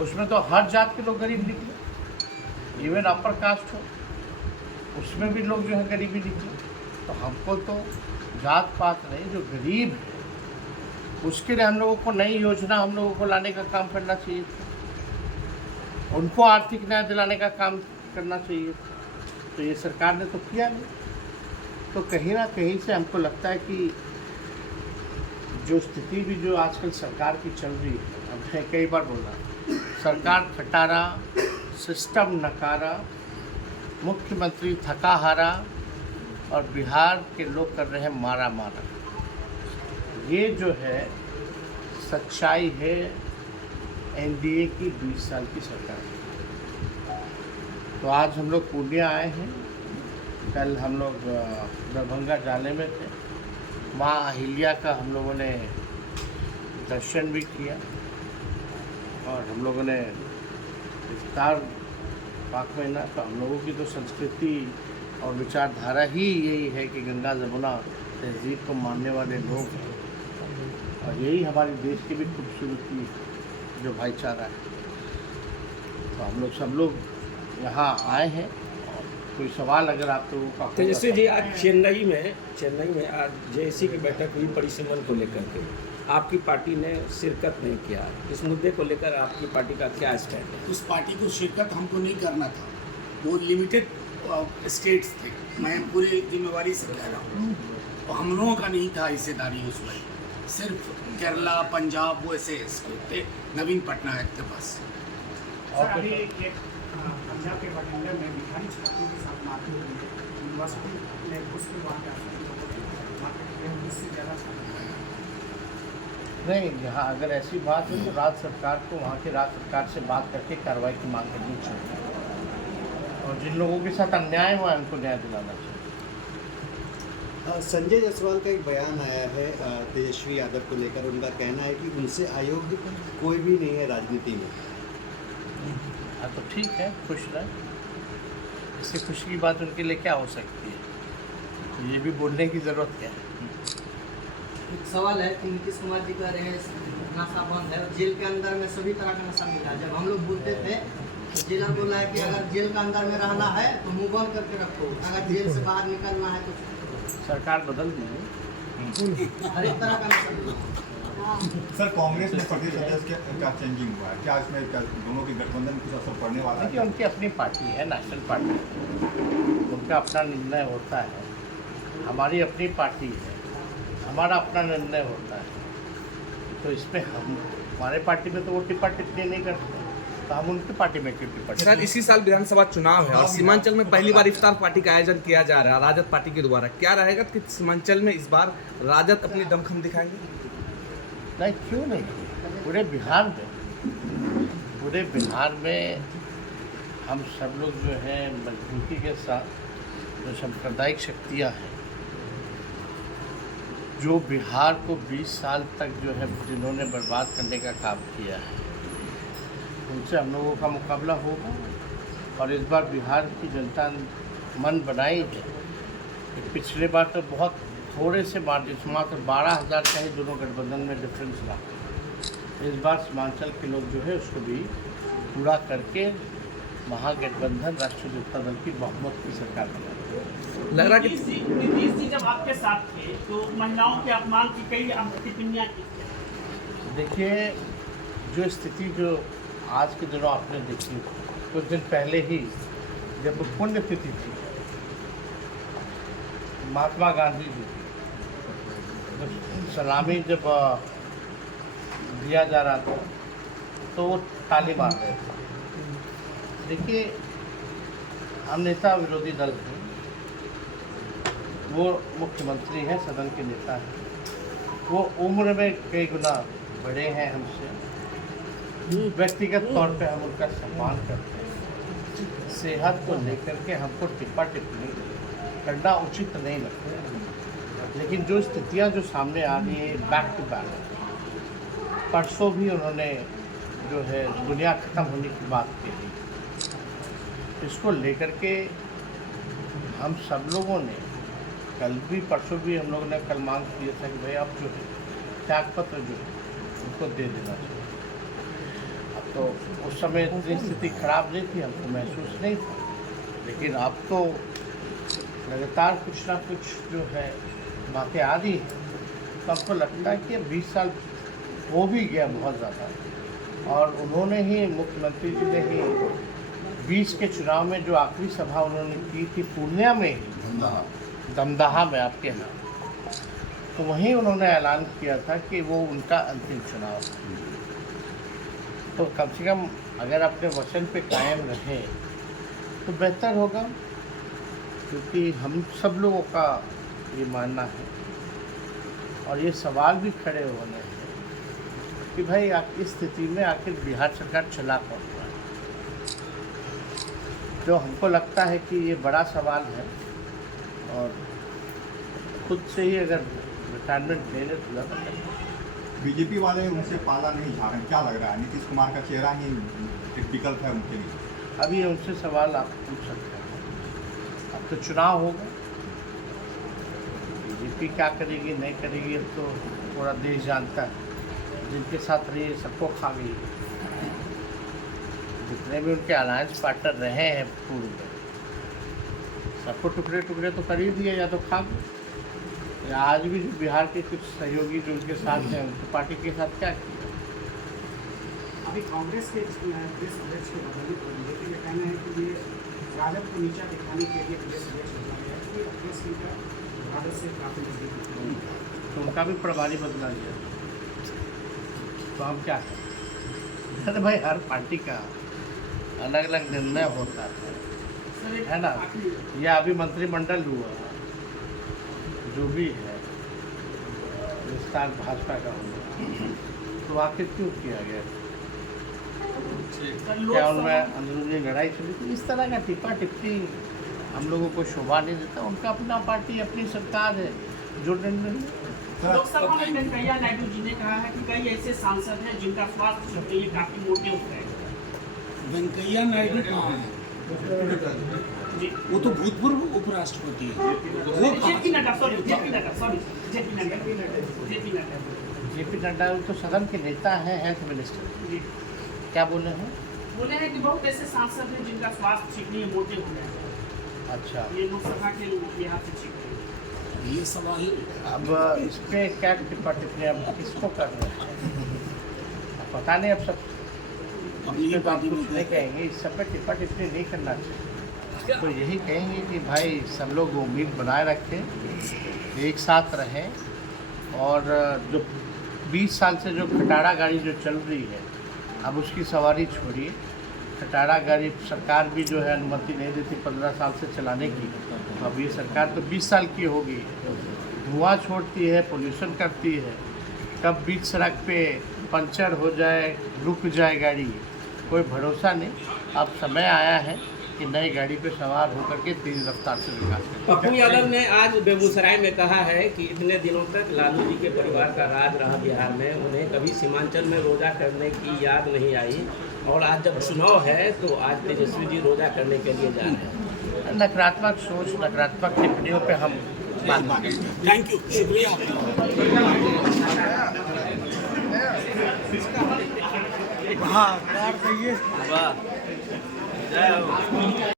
उसमें तो हर जात के लोग गरीब निकले, इवन अपर कास्ट हो उसमें भी लोग जो है गरीबी निकले। तो हमको तो जात पात नहीं, जो गरीब है उसके लिए हम लोगों को नई योजना हम लोगों को लाने का काम करना चाहिए था, उनको आर्थिक न्याय दिलाने का काम करना चाहिए था। तो ये सरकार ने तो किया नहीं। तो कहीं ना कहीं से हमको लगता है कि जो स्थिति भी जो आजकल सरकार की चल रही है, अब मैं कई बार बोला, सरकार खटारा, सिस्टम नकारा, मुख्यमंत्री थका हारा और बिहार के लोग कर रहे हैं मारा मारा। ये जो है सच्चाई है एनडीए की 20 साल की सरकार। तो आज हम लोग पूर्णिया आए हैं, कल हम लोग दरभंगा जाने में थे, माँ अहिल्या का हम लोगों ने दर्शन भी किया और हम लोगों ने इफ्तार पाक महीना। तो हम लोगों की तो संस्कृति और विचारधारा ही यही है कि गंगा जमुना तहजीब को मानने वाले लोग हैं और यही हमारे देश की भी खूबसूरती जो भाईचारा है। तो हम लोग सब लोग यहाँ आए हैं। कोई सवाल अगर आप लोगों का तो जैसे जी आज चेन्नई में आज जेएसी की बैठक हुई परिसीमन को लेकर के, आपकी पार्टी ने शिरकत नहीं किया। इस मुद्दे को लेकर आपकी पार्टी का क्या स्टैंड है? उस पार्टी को शिरकत हमको नहीं करना था, वो लिमिटेड स्टेट्स थे। मैं पूरी जिम्मेवारी से कह रहा हूँ, तो हम लोगों का नहीं था हिस्सेदारी उसमें, सिर्फ केरला पंजाब वो ऐसे थे, नवीन पटनायक के पास। और अभी एक पंजाब के बठिंडा में भिखारी छात्रों के साथ मारपीट हुई है, यूनिवर्सिटी ने उसके वहाँ उससे ज़्यादा नहीं, यहाँ अगर ऐसी बात है तो राज्य सरकार को वहाँ की राज्य सरकार से बात करके कार्रवाई की मांग करनी चाहिए और जिन लोगों के साथ अन्याय हुआ है उनको न्याय दिलाना चाहिए। संजय जायसवाल का एक बयान आया है तेजस्वी यादव को लेकर। उनका कहना है कि उनसे अयोग्य कोई भी नहीं है राजनीति में। हाँ तो ठीक है, खुश रहे, इससे खुशी की बात उनके लिए क्या हो सकती है, तो ये भी बोलने की ज़रूरत क्या है। एक सवाल है कि नीतीश कुमार जी कह रहे हैं नशा बंद है और जेल के अंदर में सभी तरह का नशा मिला है। जब हम लोग बोलते थे तो जेलर बोला है कि अगर जेल के अंदर में रहना है तो मुंह बंद करके रखो, अगर जेल से बाहर निकलना है तो सरकार बदल दीजिए। हर एक तरह का नशा मिला है। सर कांग्रेस में प्रदेश सदस्य का चेंजिंग हुआ है, क्या इसमें दोनों के गठबंधन में कुछ असर पड़ने वाला है? देखिए, उनकी अपनी पार्टी है, नेशनल पार्टी, उनका अपना निर्णय होता है, हमारी अपनी पार्टी है, हमारा अपना निर्णय होता है। तो इसमें हमारे पार्टी में तो वो टिप्पा टिप्पणी नहीं करते, तो हम उनकी पार्टी में क्यों टिप्पा सर, टिप्पणी। इसी साल विधानसभा चुनाव है और सीमांचल में पहली बार इफ्तार पार्टी का आयोजन किया जा रहा है राजद पार्टी के द्वारा। क्या रहेगा कि सीमांचल में इस बार राजद अपनी दमखम दिखाएंगे? नहीं, क्यों नहीं, पूरे बिहार में हम सब लोग जो है मजबूती के साथ जो सांप्रदायिक शक्तियाँ हैं, जो बिहार को 20 साल तक जो है जिन्होंने बर्बाद करने का काम किया है, उनसे हम लोगों का मुकाबला होगा। और इस बार बिहार की जनता मन बनाई है। पिछले बार तो बहुत थोड़े से मार्जिन, मात्र 12,000 का ही दोनों गठबंधन में डिफरेंस रहा। इस बार सीमांचल के लोग जो है उसको भी पूरा करके महागठबंधन राष्ट्रीय जनता दल की बहुमत की सरकार बनाएगी। लग रहा कि नीतीश जी जब आपके साथ थे तो महिलाओं के अपमान की कई टिप्पणियाँ की। देखिए, जो स्थिति जो आज के दिनों आपने देखी, कुछ दिन पहले ही जब पुण्यतिथि थी महात्मा गांधी जी की, सलामी जब दिया जा रहा था तो वो ताली मार रहे थे। देखिए, हम नेता विरोधी दल हैं, वो मुख्यमंत्री हैं, सदन के नेता हैं, वो उम्र में कई गुना बड़े हैं हमसे। व्यक्तिगत तौर पे हम उनका सम्मान करते हैं। सेहत को लेकर के हमको टिप्पा टिप्पणी करना उचित नहीं लगता, लेकिन जो स्थितियां जो सामने आ रही है बैक टू बैक, परसों भी उन्होंने जो है दुनिया ख़त्म होने की बात कही, इसको लेकर के हम सब लोगों ने कल भी परसों भी हम लोगों ने कल मांग किया था कि भाई अब जो है त्यागपत्र जो है उनको दे देना चाहिए। अब तो उस समय इतनी स्थिति खराब नहीं थी, हमको महसूस नहीं था। लेकिन अब तो लगातार कुछ ना कुछ जो है बातें आ रही हैं, तो हमको लगता है कि 20 साल हो भी गया बहुत ज़्यादा। और उन्होंने ही, मुख्यमंत्री जी ने ही 20 के चुनाव में जो आखिरी सभा उन्होंने की थी पूर्णिया में ही, दमदहा में आपके यहाँ, तो वहीं उन्होंने ऐलान किया था कि वो उनका अंतिम चुनाव है। तो कम से कम अगर अपने वचन पे कायम रहे तो बेहतर होगा, क्योंकि हम सब लोगों का ये मानना है और ये सवाल भी खड़े होने हैं कि भाई इस स्थिति में आखिर बिहार सरकार चला कौन रहा है। जो हमको लगता है कि ये बड़ा सवाल है और खुद से ही अगर रिटायरमेंट ले ले तो ज़्यादा बेहतर है। बीजेपी वाले उनसे पाला नहीं झाड़ रहे, क्या लग रहा है? नीतीश कुमार का चेहरा ही एक विकल्प है उनके लिए। अभी उनसे सवाल आप पूछ सकते हैं, अब तो चुनाव होगा, बीजेपी क्या करेगी नहीं करेगी अब तो पूरा देश जानता है। जिनके साथ रही है सबको खा गई, जितने भी उनके अलायंस पार्टनर रहे हैं पूर्व में, सबको टुकड़े टुकड़े तो कर ही दिए, या तो खा गए। या आज भी जो बिहार के कुछ सहयोगी जो उनके साथ हैं, उनकी पार्टी के साथ क्या किया। अभी कांग्रेस के प्रदेश अध्यक्ष के बदलने पर बीजेपी का कहना है कि ये राजद को नीचा दिखाने के लिए प्रदेश अध्यक्ष बदला गया है कि अखिलेश सिंह का राजद से काफ़ी नजदीक, तो उनका भी प्रभारी बदला गया, तो हम क्या करें? अरे भाई हर पार्टी का अलग अलग निर्णय होता है ना। यह अभी मंत्रिमंडल हुआ, जो भी है विस्तार भाजपा का हुआ, तो आखिर क्यों किया गया? क्या उनमें अंदरूनी लड़ाई चली थी? इस तरह का टिप्पा टिप्पणी हम लोगों को शोभा नहीं देता। उनका अपना पार्टी, अपनी सरकार है, जो निर्णय। लोकसभा में वेंकैया नायडू जी ने कहा है कि कई ऐसे सांसद हैं जिनका स्वास्थ्य के लिए काफी मोटे हो गए। वेंकैया नायडू कहाँ है? वो तो भूतपूर्व उपराष्ट्रपति है। वो JP Nadda, sorry JP Nadda तो सदन के नेता हैं, हेल्थ मिनिस्टर। जी क्या बोले हैं? बोले हैं कि बहुत ऐसे सांसद हैं जिनका स्वास्थ्य ठीक नहीं है, मोटे हो गए। अच्छा, ये लोकसभा के लिहाज से ठीक है। ये सवाल अब इस पर क्या टिप्पा टिप्पणी अब किसको कर रहे हैं? अब पता नहीं, अब सब अपनी पार्टी में नहीं कहेंगे, इस सब पे टिप्पा टिप्पणी नहीं करना चाहिए। तो यही कहेंगे कि भाई सब लोग उम्मीद बनाए रखें, एक साथ रहें, और जो 20 साल से जो खटारा गाड़ी जो चल रही है, अब उसकी सवारी छोड़िए। खटारा गाड़ी सरकार भी जो है अनुमति नहीं देती 15 साल से चलाने की, तो अब ये सरकार तो 20 साल की होगी। धुआं छोड़ती है, पोल्यूशन करती है, कब बीच सड़क पे पंचर हो जाए, रुक जाए गाड़ी, कोई भरोसा नहीं। अब समय आया है कि नई गाड़ी पे सवार होकर के तेज रफ्तार से विकास करें। पप्पू यादव ने आज बेगूसराय में कहा है कि इतने दिनों तक लालू जी के परिवार का राज रहा बिहार में, उन्हें कभी सीमांचल में रोजा करने की याद नहीं आई, और आज जब चुनाव है तो आज तेजस्वी जी रोजा करने के लिए जा रहे हैं। नकारात्मक सोच, नकारात्मक टिप्पणियों पे हम थैंक यू, शुक्रिया। वाह, जय हो।